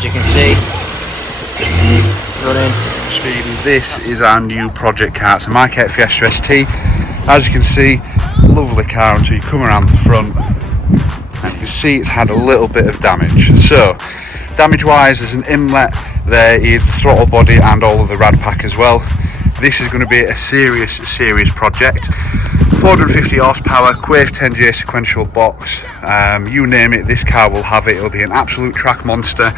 as you can see, running. This is our new project car. It's a Mk8 Fiesta ST. As you can see, lovely car until you come around the front and you can see it's had a little bit of damage. So damage wise, there's an inlet, there is the throttle body and all of the rad pack as well. This is going to be a serious project. 450 horsepower, Quaife 10J sequential box, you name it, this car will have it. It'll be an absolute track monster,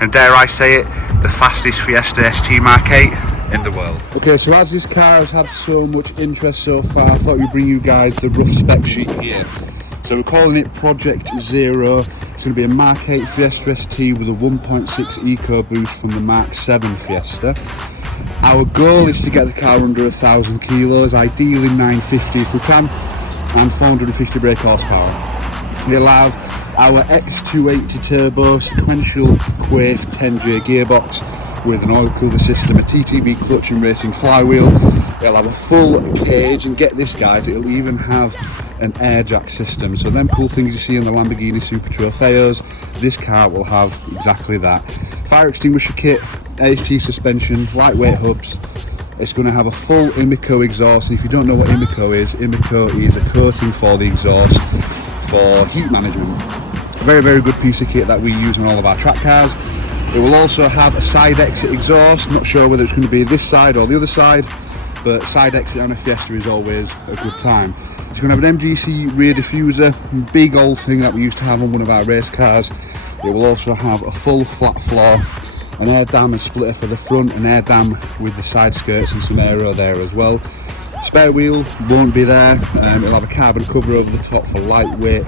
and dare I say it, the fastest Fiesta ST Mark 8 in the world. Okay, so as this car has had so much interest so far, I thought we'd bring you guys the rough spec sheet here. So we're calling it Project Zero. It's going to be a Mark 8 Fiesta ST with a 1.6 eco boost from the Mark 7 Fiesta. Our goal is to get the car under 1,000 kilos, ideally 950 if we can, and 450 brake horsepower. We'll have our X280 turbo sequential Quaife 10J gearbox with an oil cooler system, a TTB clutch and racing flywheel. It'll have a full cage, and get this guys, it'll even have an air jack system. So them cool things you see on the Lamborghini Super Trofeos, this car will have exactly that. Fire extinguisher kit, AST suspension, lightweight hubs. It's going to have a full Mk8 exhaust, and if you don't know what Mk8 is a coating for the exhaust for heat management. A very good piece of kit that we use on all of our track cars. It will also have a side exit exhaust, not sure whether it's going to be this side or the other side, but side exit on a Fiesta is always a good time. It's going to have an MGC rear diffuser, big old thing that we used to have on one of our race cars. It will also have a full flat floor, an air dam and splitter for the front, an air dam with the side skirts and some aero there as well. Spare wheel won't be there. It'll have a carbon cover over the top for lightweight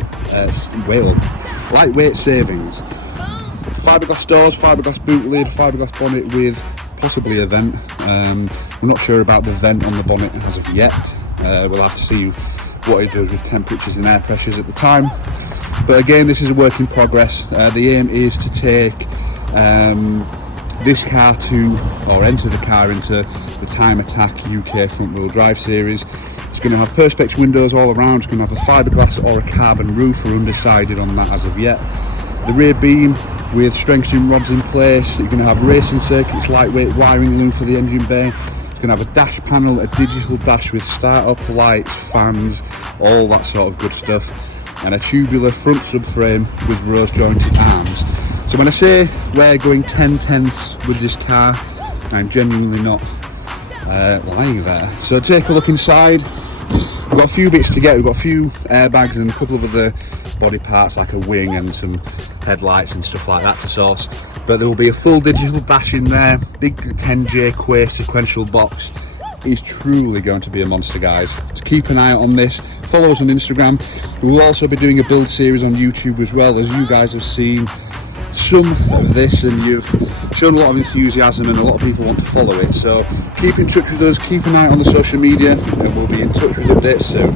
savings. Fiberglass doors, fiberglass boot lid, fiberglass bonnet with possibly a vent. We're not sure about the vent on the bonnet as of yet. We'll have to see what it does with temperatures and air pressures at the time. But again, this is a work in progress. The aim is to take this car enter the car into the Time Attack UK front wheel drive series. It's going to have perspex windows all around. It's going to have a fiberglass or a carbon roof. We're undecided on that as of yet. The rear beam with strengthening rods in place. You're going to have racing circuits, lightweight wiring loom for the engine bay. It's going to have a dash panel, a digital dash with start-up lights, fans, all that sort of good stuff, and a tubular front subframe with rose jointed arms. So when I say we're going 10/10ths with this car, I'm genuinely not lying there. So take a look inside. We've got a few bits to get. We've got a few airbags and a couple of other body parts like a wing and some headlights and stuff like that to source. But there will be a full digital dash in there, big 10J Quaife sequential box. It's truly going to be a monster, guys. So keep an eye out on this. Follow us on Instagram. We'll also be doing a build series on YouTube as well, as you guys have seen some of this and you've shown a lot of enthusiasm and a lot of people want to follow it. So keep in touch with us, keep an eye on the social media, and we'll be in touch with updates soon.